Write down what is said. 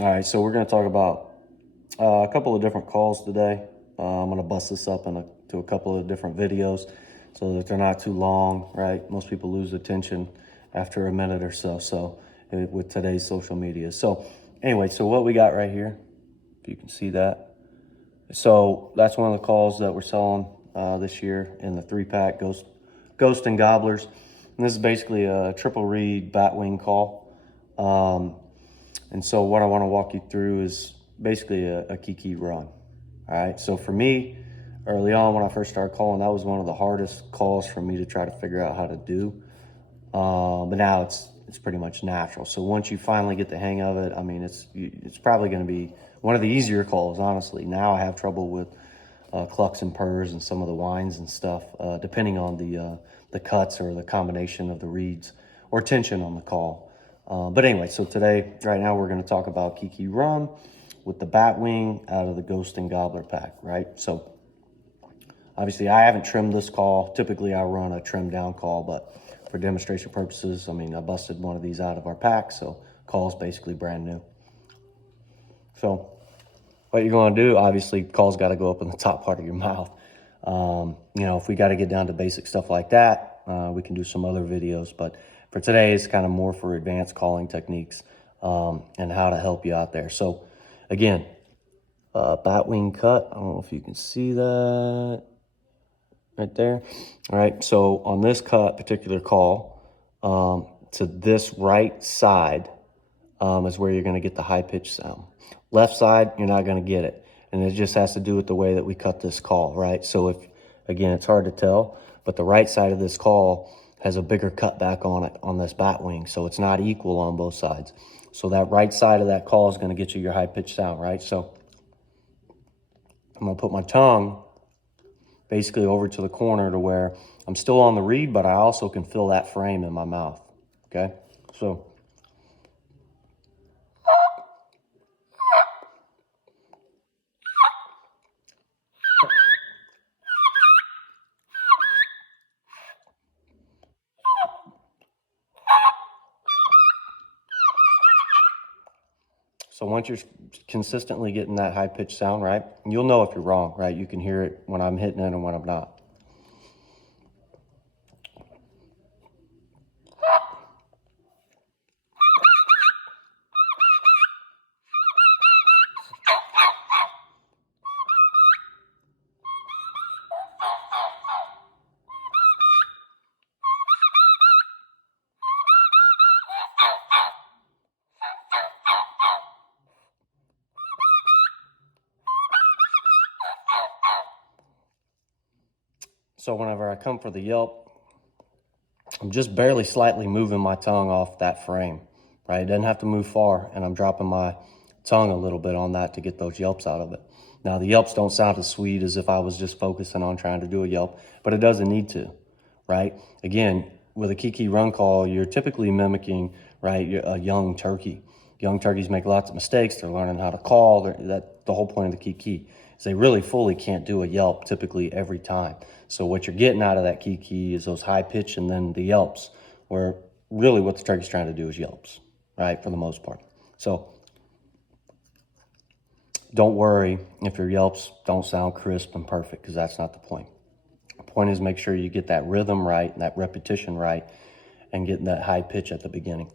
All right, so we're going to talk about a couple of different calls today. I'm going to bust this up into a couple of different videos so that they're not too long, right? Most people lose attention after a minute or so, with today's social media. So anyway, so what we got right here, if you can see that. So that's one of the calls that we're selling this year in the 3-pack, Ghost and Gobblers. And this is basically a triple reed batwing call. And so what I want to walk you through is basically a Kee Kee run. All right. So for me, early on when I first started calling, that was one of the hardest calls for me to try to figure out how to do. But now it's pretty much natural. So once you finally get the hang of it, I mean, it's probably going to be one of the easier calls, honestly. Now I have trouble with clucks and purrs and some of the whines and stuff, depending on the cuts or the combination of the reeds or tension on the call. But anyway, so today, right now, we're going to talk about Kee Kee Run with the Batwing out of the Ghost and Gobbler pack, right? So obviously, I haven't trimmed this call. Typically, I run a trimmed down call, but for demonstration purposes, I mean, I busted one of these out of our pack, so call's basically brand new. So what you're going to do, obviously, call's got to go up in the top part of your mouth. If we got to get down to basic stuff like that, we can do some other videos, but for today, it's kind of more for advanced calling techniques and how to help you out there. So again, batwing cut. I don't know if you can see that right there. All right, so on this particular call, to this right side is where you're going to get the high-pitched sound. Left side, you're not going to get it. And it just has to do with the way that we cut this call, right? So again, it's hard to tell, but the right side of this call has a bigger cutback on it on this batwing, so it's not equal on both sides. So that right side of that call is going to get you your high-pitched sound, right? So I'm going to put my tongue basically over to the corner to where I'm still on the reed, but I also can feel that frame in my mouth, okay? So once you're consistently getting that high-pitched sound, right, you'll know if you're wrong, right? You can hear it when I'm hitting it and when I'm not. So whenever I come for the yelp, I'm just barely slightly moving my tongue off that frame, right? It doesn't have to move far, and I'm dropping my tongue a little bit on that to get those yelps out of it. Now, the yelps don't sound as sweet as if I was just focusing on trying to do a yelp, but it doesn't need to, right? Again, with a Kee Kee run call, you're typically mimicking, right, a young turkey. Young turkeys make lots of mistakes. They're learning how to call. The whole point of the Kee Kee is they really fully can't do a yelp typically every time. So what you're getting out of that Kee Kee is those high pitch and then the yelps, where really what the turkey's trying to do is yelps, right, for the most part. So don't worry if your yelps don't sound crisp and perfect, because that's not the point. The point is make sure you get that rhythm right, that repetition right, and getting that high pitch at the beginning.